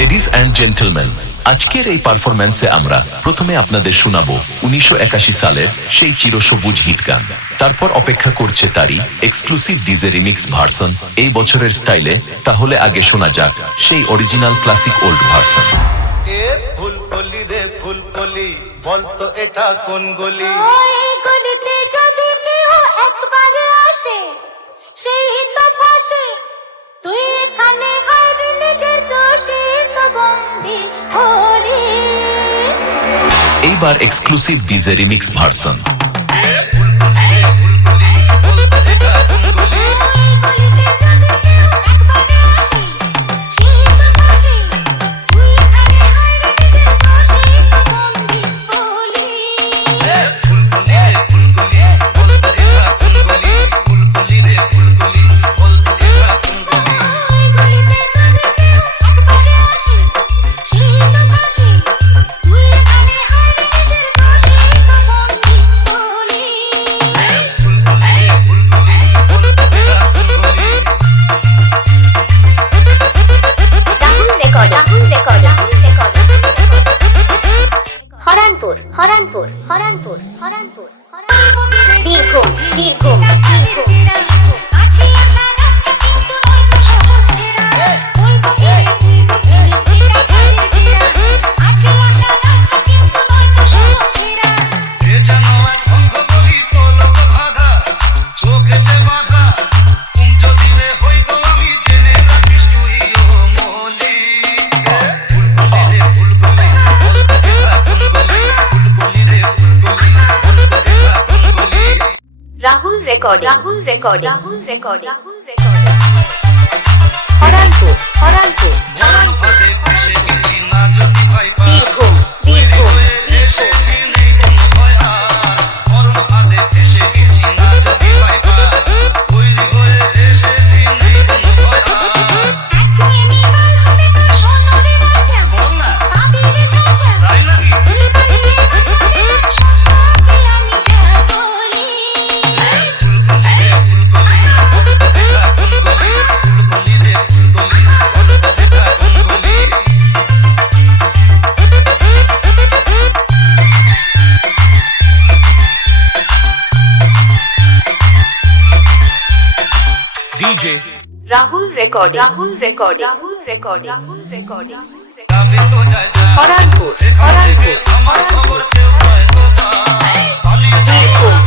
Ladies and gentleman, আজকের এই পারফরম্যান্সে আমরা প্রথমে আপনাদের শোনাবো 1981 সালের সেই চিরসবুজ হিট গান। তারপর অপেক্ষা করছে তারই এক্সক্লুসিভ ডিজে রিমিক্স ভার্সন এই বছরের স্টাইলে। তাহলে আগে শোনা যাক সেই অরিজিনাল ক্লাসিক ওল্ড ভার্সন। এ ফুলকলি রে ফুলকলি, বলতো এটা কোন গলি? ওই গলিতে যদি কেউ একবার আসে সেই তো ফাঁসে, তুই এখানে হারি নিজের দোষে তো বন্দি হলি। এইবার exclusive DJ remix version. Haranpur Birbhum Rahul recording Haranpur Birbhum DJ Rahul recording Haranpur Birbhum